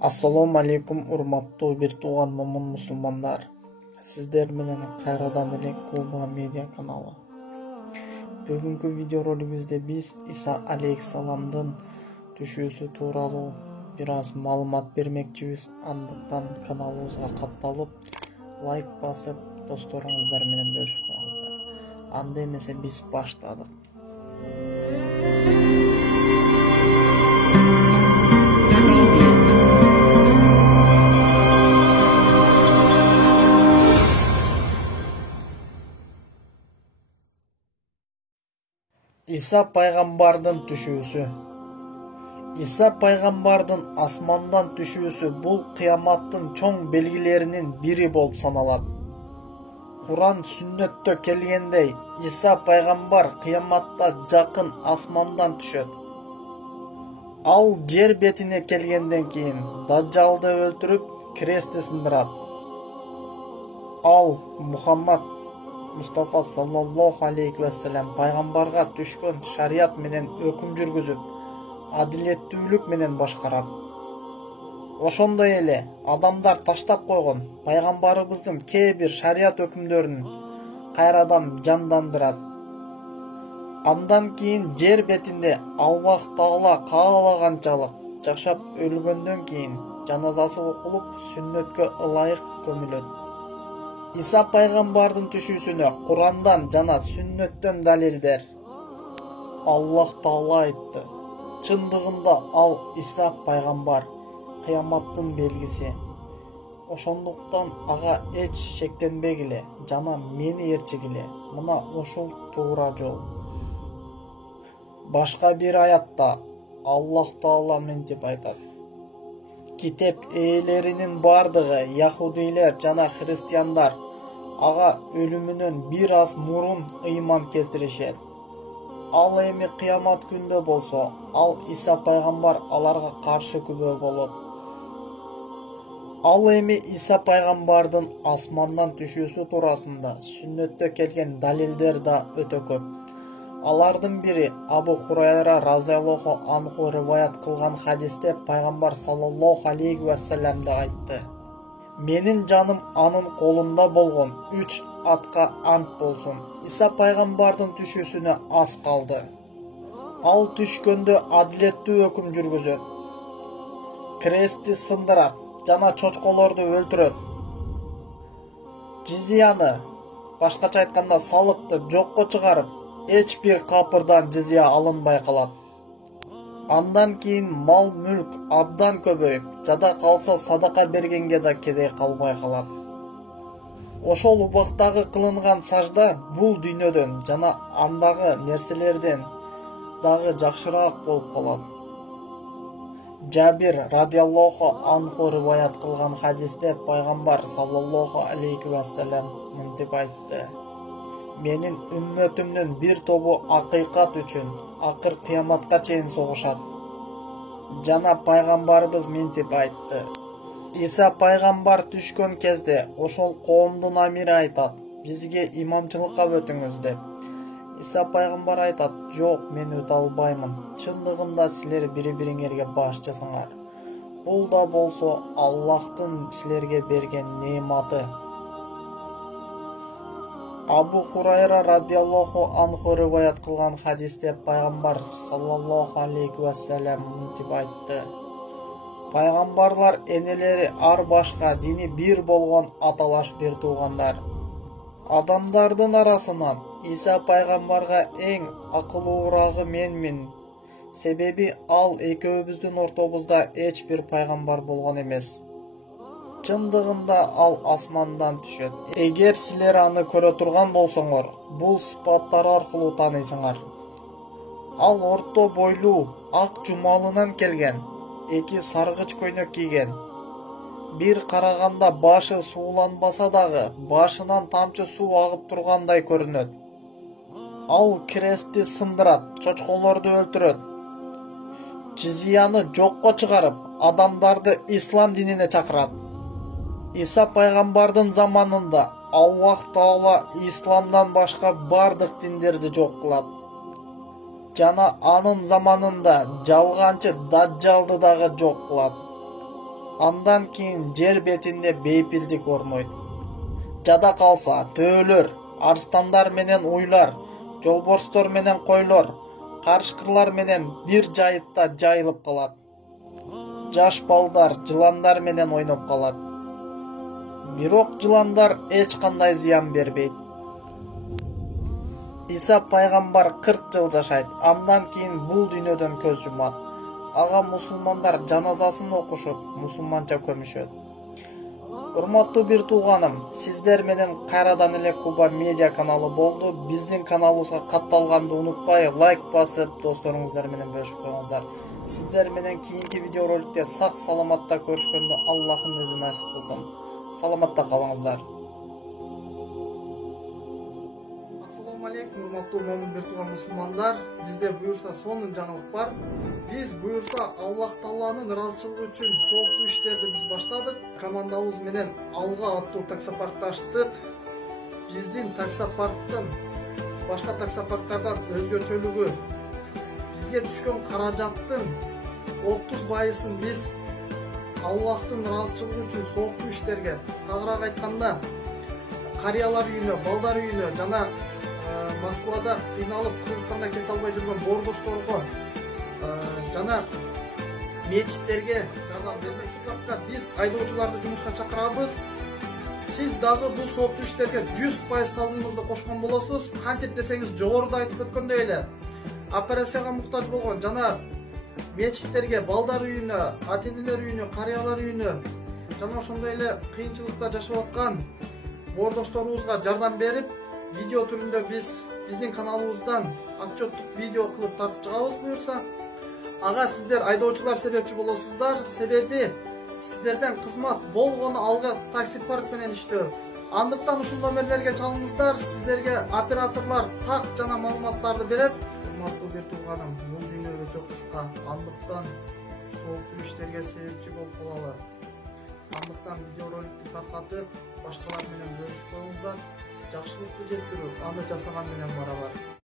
Assalamu alaikum урматтуу бир тууган момун мусулмандар. Сиздер менен кайрадан эле Куба медиа каналы. Бүгүнкү видеоролигибизде биз Иса алейхиссаламдын түшүүсү тууралуу бир аз маалымат бермекчибиз. Андыктан каналыбызга катталып, лайк басып, досторуңуздар менен бөлүшүп коюңуздар. Анда эмесе биз баштадык. Иса пайгамбардын түшүүсү. Иса пайгамбардын асмандан түшүүсү бул кыяматтын чоң белгилеринин бири болуп саналат. Куран сүннөттө келгендей, Иса пайгамбар кыяматта жакын асмандан түшөт. Ал жер бетине келгенден кийин Даджалды өлтүрүп, крестти сындырат. Ал Мухаммад Мустафа саллаллаху алейхи ва саллям пайгамбарга түшкөн шарият менен өкүм жүргүзүп, адилеттүүлүк менен башкарат. Ошондой эле адамдар таштап койгон пайгамбарыбыздын кээ бир шарият өкүмдөрүн кайрадан жандандырат. Андан кийин жер бетинде Аллах Таала каалаганчалык жашап өлгөндөн кийин жаназасы окулуп, сүннөткө ылайык көмүлөт. Иса пайгамбардын түшүүсүнө Курандан жана сүннөттөн далилдер. Аллах Таала айтты: чындыгында ал Иса пайгамбар, кыяматтын белгиси. Ошондуктан ага эч шектенбегиле жана мени ээрчигиле. Мына ушул туура жол. Башка бир аятта Аллах Таала мынтип айтат: Китеп ээлеринин бардыгы, яхудилер жана христиандар, ага өлүмүнөн бир аз мурун ыйман келтиришет. Ал эми кыямат күндө болсо, ал Иса пайгамбар аларга каршы күбө болот. Ал эми Иса пайгамбардын асмандан түшүүсү туурасында сүннөттө келген далилдер да өтө көп. Алардын бири Абу Хурайра разияллаху анху риваят кылган хадисте пайгамбар саллаллаху алейхи ва саллям айтты: менин жаным анын колунда болгон 3 атка ант болсун. Иса пайгамбардын түшүүсүнө аз калды. Ал түшкөндө адилеттүү өкүм жүргүзөт, крестти сындырат жана чочколорду өлтүрөт. Жизияны, башкача айтканда салыкты жокко чыгарып, эч бир капырдан жизия алынбай калат. Андан кийин мал-мүлк абдан көбөйүп, жада калса садака бергенге да кедей калбай калат. Ошол убактагы кылынган сажда бул дүйнөдөн жана андагы нерселерден дагы жакшыраак болуп калат. Жабир радиаллаху анху риваят кылган хадисте пайгамбар саллаллаху алейхи ва саллям мынтип айтты: менин үммөтүмдүн бир тобу акыйкат үчүн акыр кыяматка чейин согушат. Жана пайгамбарыбыз мынтип айтты: Иса пайгамбар түшкөн кезде ошол коомдун амири айтат: бизге имамчылыкка өтүңүз деп. Иса пайгамбар айтат: жок, мен өтө албаймын. Чындыгында силер бири-бириңерге башчысыңар. Бул да болсо Аллахтын силерге берген неаматы. Абу Хурайра радиаллаху анху риваят кылган хадисте пайгамбар саллаллаху алейхи ва саллям мынтип айтты: пайгамбарлар энелери ар башка дини бир болгон аталаш бир туугандар. Адамдардын арасынан Иса пайгамбарга эң акылуурагы менмин. Себеби ал экөөбүздүн ортобузда эч бир пайгамбар болгон эмес. Чындыгында ал асмандан түшөт. Эгер силер аны көрө турган болсоңор, бул сыпаттары аркылуу тааныйсыңар. Ал орто бойлуу, ак жумалынан келген, 2 саргыч көйнөк кийген. Бир караганда башы сууланбаса дагы, башынан тамчы суу агып тургандай көрүнөт. Ал крестти сындырат, чочколорду өлтүрөт. Жизияны жокко чыгарып, адамдарды ислам динине чакырат. Иса пайгамбардын заманында Аллах Таала исламдан башка бардык диндерди жок кылат. Жана анын заманында жалганчы Даджалды дагы жок кылат. Андан кийин жер бетинде бейпилдик орнойт. Жада калса төөлөр, арстандар менен уйлар, жолборстор менен койлор, карышкырлар менен бир жайытта жайылып калат. Жаш балдар жыландар менен ойноп калат. Бирок жыландар эч кандай зыян бербейт. Иса пайгамбар 40 жыл жашайт. Андан кийин бул дүйнөдөн көз жумат. Ага мусулмандар жаназасын окушуп, мусулманча көмүшөт. Урматтуу бир тууганым, сиздер менен кайрадан эле Куба медиа каналы болду. Биздин каналыбызга катталганды унутпай, лайк басып, досторуңуздар менен бөлүшүп коюңуздар. Сиздер менен кийинки видеороликте сак саламатта көрүшкөндө Аллахым өзү насип кылсын. Саламатта калыңыздар. Ассаламу алейкум, урматтуу момун бир тууган мусулмандар. Бизде буюрса сонун жаңылык бар. Биз буюрса Аллах Тааланын ыраазычылыгы үчүн сооктуу иштерди биз баштадык. Командабыз менен Алга аттуу таксопаркты ачтык. Биздин таксопарктын башка таксопарктардан өзгөчөлүгү, бизге түшкөн каражаттын 30% биз Аллахтын ыраазычылыгы үчүн сооктуу иштерге, тагыраак айтканда, карыялар үйүнө, балдар үйүнө жана Москвада кыйналып Кыргызстанда кете албай жүргөн боордошторго жана мечиттерге жардам бермек. Биз айдоочуларды жумушка чакырабыз. Сиз дагы бул сооктуу иштерге 100% салымыңызды кошкон болосуз. Кантип десеңиз, жогоруда айтып өткөндөй эле операцияга муктаж болгон жана мечиттерге, балдар үйүнө, ата-энелер үйүнө, карыялар үйүнө жана ошондой эле кыйынчылыкта жашап аткан боордошторубузга жардам берип, видео түрүндө биздин каналыбыздан отчеттук видео кылып тартып чыгабыз буюрса. Ага сиздер айдоочулар себепчи болосуздар. Себеби сиздерден кызмат болгону Алга такси парк менен иштөө. Андыктан ушул номерлерге чалыңыздар. Сиздерге операторлор так жана маалыматтарды берет. Урматтуу бир тууганым, бул дүйнө өтө кыска. Андыктан сооктуу иштерге себепчи болуп калалы. Андыктан видеороликти таркатып, башкалар менен бөлүшүп коюңуздар. Жакшылыкты жеткирүү аны жасаган менен баралар.